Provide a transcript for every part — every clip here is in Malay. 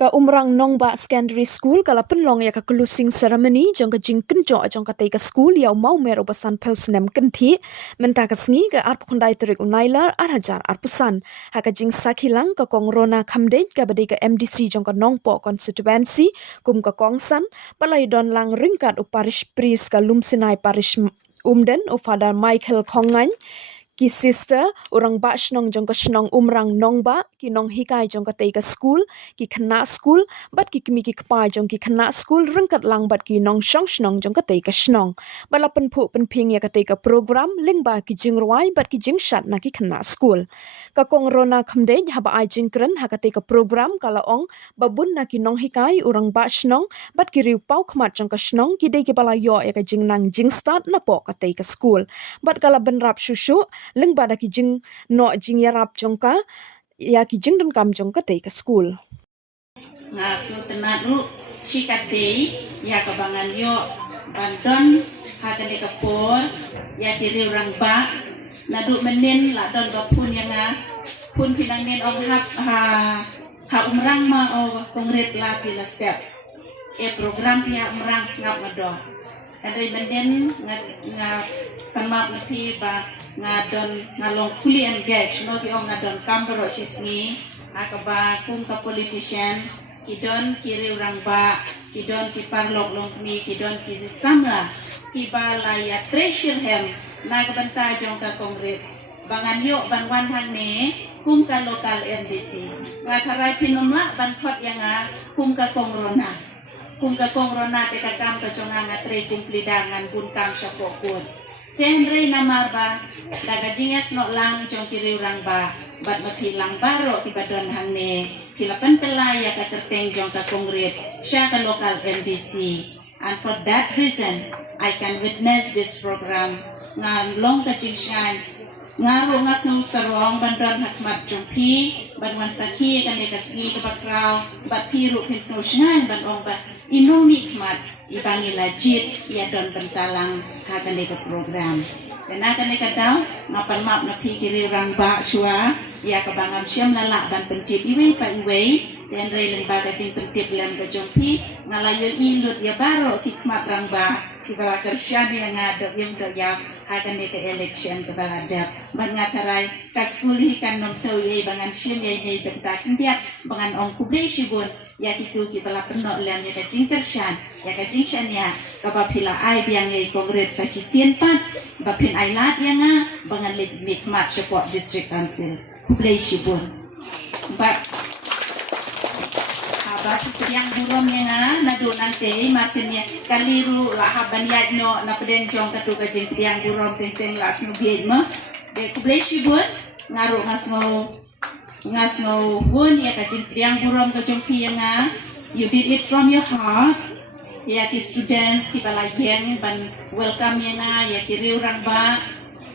Ka umrang Nongba Secondary School kala penlong ya ka closing ceremony jong ka jing kenjo jong ka ka school ya mau mero basan peusnem kenti menta ka sngi ka arp khundai terik unailar ar hajar arpusan ha ka jing sakhilang ka kong rona khamde ka bade ka MDC jong ka Nongpo constituency kum ka kongsan palai don lang ringkat uparish pris ka lumsinai parish umden u father Michael Khongan ki sister orang ba shnong jong ka shnong umrang nongba ki nong hikai jong ka tei ka school ki khana school bat ki kimi ki kpa jong ki khana school rengkat lang bat ki nong shong shnong jong ka tei ka shnong bala pen phu pen phing ya ka tei ka program ling ba ki jing rwai bat ki jing shat na ki khana school ka kong rona khamde ha ba ai jing kren ha ka tei ka program kala ong babun na ki nong hikai orang ba shnong bat ki riu pau khmat jong ka shnong ki dei ki bala yo ya ka jing nang jing start na po ka tei ka school bat kala ben rap shushu leng bada ki jing no jing yarap jongka ya ki jing dan kam jongka tei ka school ngasu tenadu sikat dei ya kabangan yo bandon hakan de kapor ya kiri orang ba nadu menen la don ba pun yang pun pinang nen ong ha umrang ma o kongret la pila step program pihak umrang sengap ngado ada menen nga kamak napi ba ngadon ngalong fully engaged no ki ong ngadon kambero sisngi akaba kum ka politician kidon kiri orang ba kidon ki parlok long mi kidon ki samla ki bala ya treasure hem na ka banta jong ka kongres bangan yo banwan hang ne kum ka lokal MDC ngatarai pinomla ban khot yang kum ka kongrona te ka kam ka jonga ngatre kumpli dangan bun kam syapokun Henry namarba daga jingas no lang jong kiri orang ba bat mapilang baro ti badon hangne kilapan telai ya ka terteng jong ka kongret sya ka local MDC and for that reason I can witness this program ngan long ka jingshan ngaro ngasung sarong bandon hakmat jong pi banwan saki kan de kasgi ka bakraw bat piru pin sosyan ban ong ba inumi khmat ibangi lajit ya don bentalang hakan de program kena kan de daw ngapan map na pi kiri rang ba shua ya kabangam syam lala ban pentip iwe pa iwe dan re lembaga jing pentip lem ka jong pi ngalayo ilut ya baro hikmat rang ba kibala kersyani yang ada yang ya hakan de election kebala dap ban ngatarai kaskuli kan nom sawi bangan syam ye ye bentak ndiat bangan ong kublei sibun ya itu kibala penok lem ya ka jing kersyan ya ka jing syan ya kaba pila ai biang ye kongres sa sien pat bapin ai lat yang bangan mikmat support district council kublei sibun ba yang burom yang nadu nanti maksudnya kaliru lah haban yadno na peden jong katu kajing yang burom tenteng las nubied ma de kublesi bun ngaru ngasno bun ya kajing yang burom kajong pianga you did it from your heart ya ki students ki balayeng ban welcome yang ya ki orang ba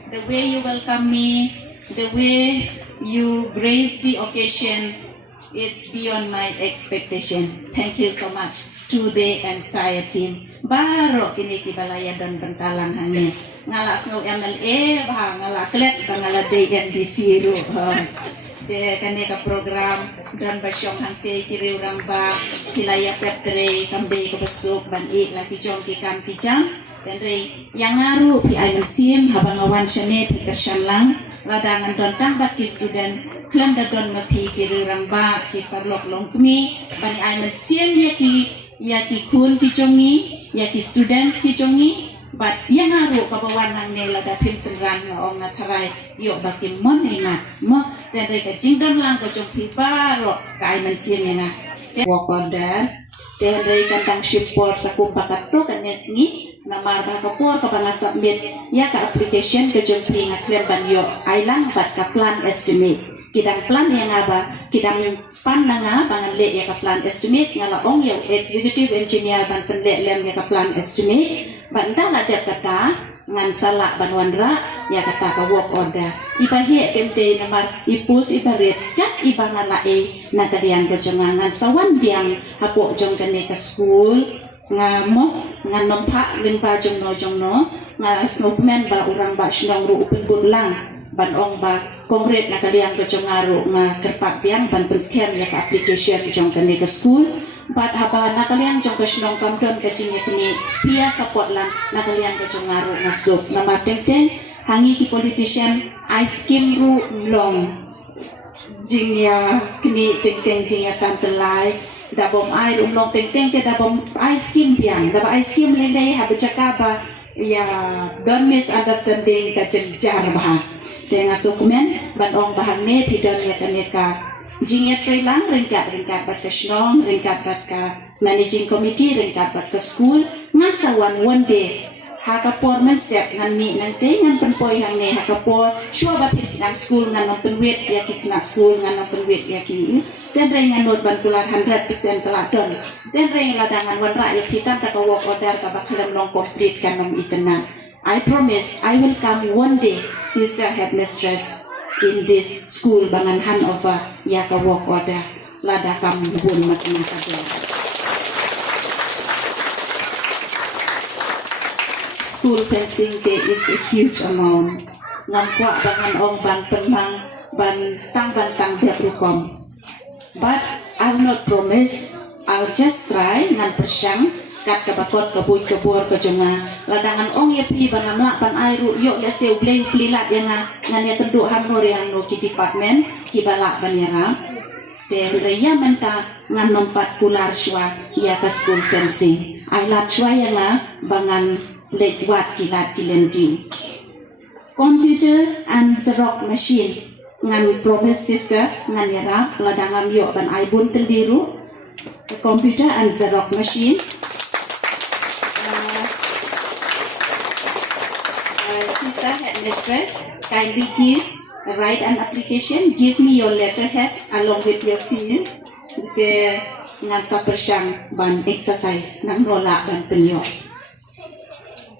the way you welcome me the way you grace the occasion. It's beyond my expectation. Thank you so much to the entire team. Baro kini kibalaya don bentalang hanya ngalas ngau MLA bah ngala klet ngala DNDC ru. De kaneka program dan basyong hangte kiri orang ba kilaya petre kambe ko besuk ban laki jong ki jam dan re yang ngaru pi ay musim habang awan syane pi kersanlang ladangan don tambak ki student klam da don mapi kiri orang ba ki parlok long kumi bani ay musim ya ki kun ki jongi ya ki students ki jongi but yang ngaru kabawan hang ne lada pim senran ngong ngatarai yo bakim mon ingat mo dan re ka jingdam lang ko jong pi baro ka ay musim nga walk order dan re kantang support sa kumpakato kan nesni namar ba kapor ka banga submit ya ka application ke jompi ngaklem ban yo ailang bat ka plan estimate kidang plan yang aba kidang pan nga bangan le ya ka plan estimate ngala ong yo executive engineer ban penle lem ya ka plan estimate ban la dep kata ngan sala ban wandra ya kata ka work order ibahe temte namar ipus ibaret kat ibanga lae na kadian ko jangan sawan biang hapo jong kane ka school nga mo nga nompa limpa jong no nga snowman ba urang ba shnong ru upin budlang ban ong ba kongret na kaliang ko ngaru nga kerpak biang ban scan ya ka application jong kan ke school bat haba na kaliang jong ka shnong kam don ka jing kini pia support lan na kaliang ko ngaru masuk na mateng hangi ki politician ice cream ru long jing ya kini teng jing ya kan telai da bom ai rum long teng ke da bom ice cream biang da ice cream lele ha bercakap ba ya don't misunderstanding ka jar bah dengan dokumen ban ong bahan ne pidon ya kaneka jingya trailang ringkat bat ke shnong ringkat bat ke managing committee ringkat bat ke school ngasawan one day hakapor men step ngan mi nang te ngan penpoi hang ne hakapor shua ba pit sidang school ngan nong penwet ya ki kena school ngan nong penwet ya ki dan rengan not ban kular 100% telah don dan reng ladangan wan ra ya kita ta ka work order ka bakhalam nong complete kan nong itena. I promise I will come one day, Sister Headmistress, in this school bangan Hanover yaka work order lada kam bun makna kaja. School fencing day is a huge amount. Ngam kwa bangan ong ban penang ban tang biak rukom. But I will not promise. I'll just try ngan persyang kat kabakot kabui kabur kajonga ladangan ong ya pi bangan la pan airu yo ya seu bleng plilat yang ngan ya kenduk hamur yang no ki department ki balak banyara te reya menta ngan nompat pular shwa ya ka school fencing ai lat shwa yang bangan lek wat kilat kilendi computer and xerox machine ngan promise sister ngan yara ladangan yo ban ai bun teldiru computer and xerox machine. Sister Headmistress, kindly write an application. Give me your letterhead along with your seal. The ngansa persyang ban exercise nang rola ban penyo.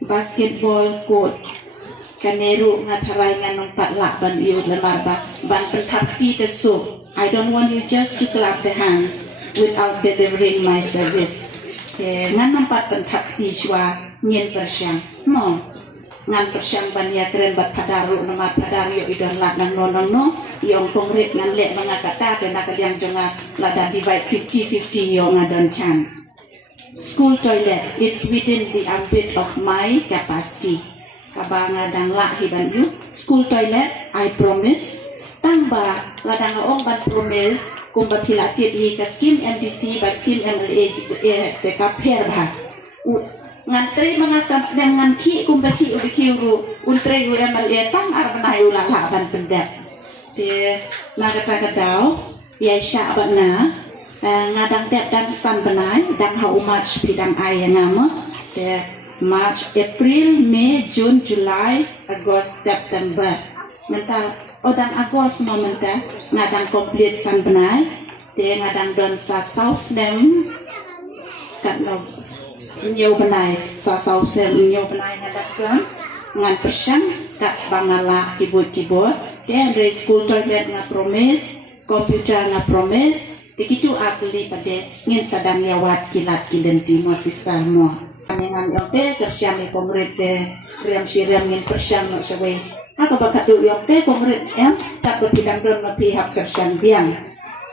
Basketball court. Kaneru ngatarai nganong patla ban iyo lemarba ban pentakti tesu. I don't want you just to clap the hands without delivering my service. Nganong pat pentakti shwa nyen persyang. No. Ngan persyang banya keren bat padaru nama padaru yo idon lat nang no yong kongret ngan lek mangakata ke nak yang jonga lada divide 50-50 yo ngadon chance. School toilet, it's within the ambit of my capacity. Kabanga dang la hiban you school toilet I promise tamba ladang ong ban promise kum ba pilatit hi ka scheme MDC ba scheme MLA te ka per ba ngantri mengasan sedang nganki kumbati ubiki uru untre uru MLA tang arbana ulang laban pendak te nagata kadau ya sya batna ngadang tet dan san benai dang ha umat bidang ay ngama te March, April, May, June, July, August, September. Mental odang August momenta ngadang complete san benai te ngadang don sa south nem kat no nyo benai sa south nem nyo benai ngadang ngan persyang kat bangala keyboard te andre school toilet nga promise komputer nga promise begitu akli pada ngin sadang yawat kilat kilenti mo sister mo dengan yang te kersyam ni kongret te riam syiriam ngin persyang no sawe apa bakat tu yang te kongret em tak berbidang don na pihak kersyam biang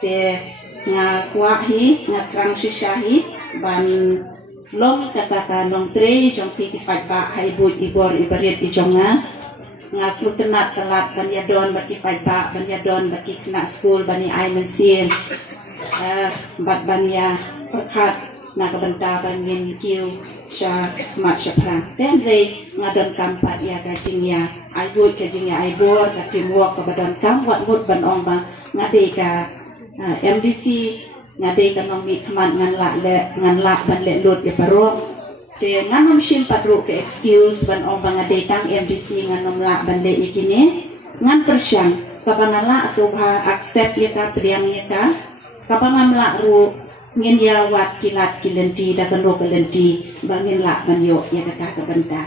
te nga kuahi nga krang sisyahi ban long katakan nong tre jong piti ba hai bu ibor ibarit ijonga nga sultanat telat ban yadon baki ba ban yadon baki kena school bani ai mensin bat ban ya perkat na kabanta bangin kiu sya mat syapran tenre ngadon kampat ya kajing ya ayut kajing ya aibor ka teamwork ka badon kam wat mut ban ong ba ngade ka MDC ngade ka nong mi khaman ngan la ban le lut ya parok te nganom sim patru ke excuse ban ong ba ngade tang MDC nganom la ban le ikini ngan persyang kapanala subha accept ya ka priang ya ka kapanam la ru ngin ya wat kilat kilenti da kendo kilenti bangin la banyo ya kata kabanta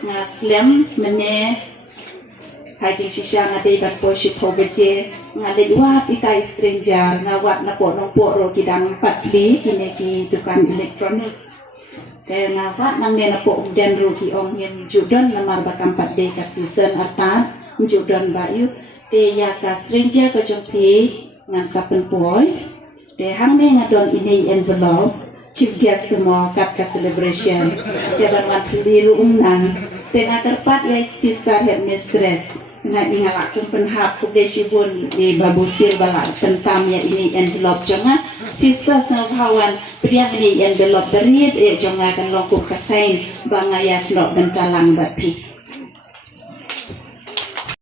nga slam mene haji sisya ngade bat poshi pobeje ngade wat ikai stranger nga wat na po nong po ro kidang patli kine ki dukan elektronik kaya ngawat nang nena po den rugi ong yang judon lamar bakampat de ka season artan judon bayu te ya ka stranger ko jompi ngan sapen poy te hang ne ngadon ini envelope chief guest mo kap ka celebration te ban biru nang te ngaterpat ya sister headmistress nga ingala kung penhap kubdesibun di babusir bala tentam ya ini envelope jangan sister sahawan priang ini envelope berit jangan kan lokup kasain bangaya snok bentalang bapi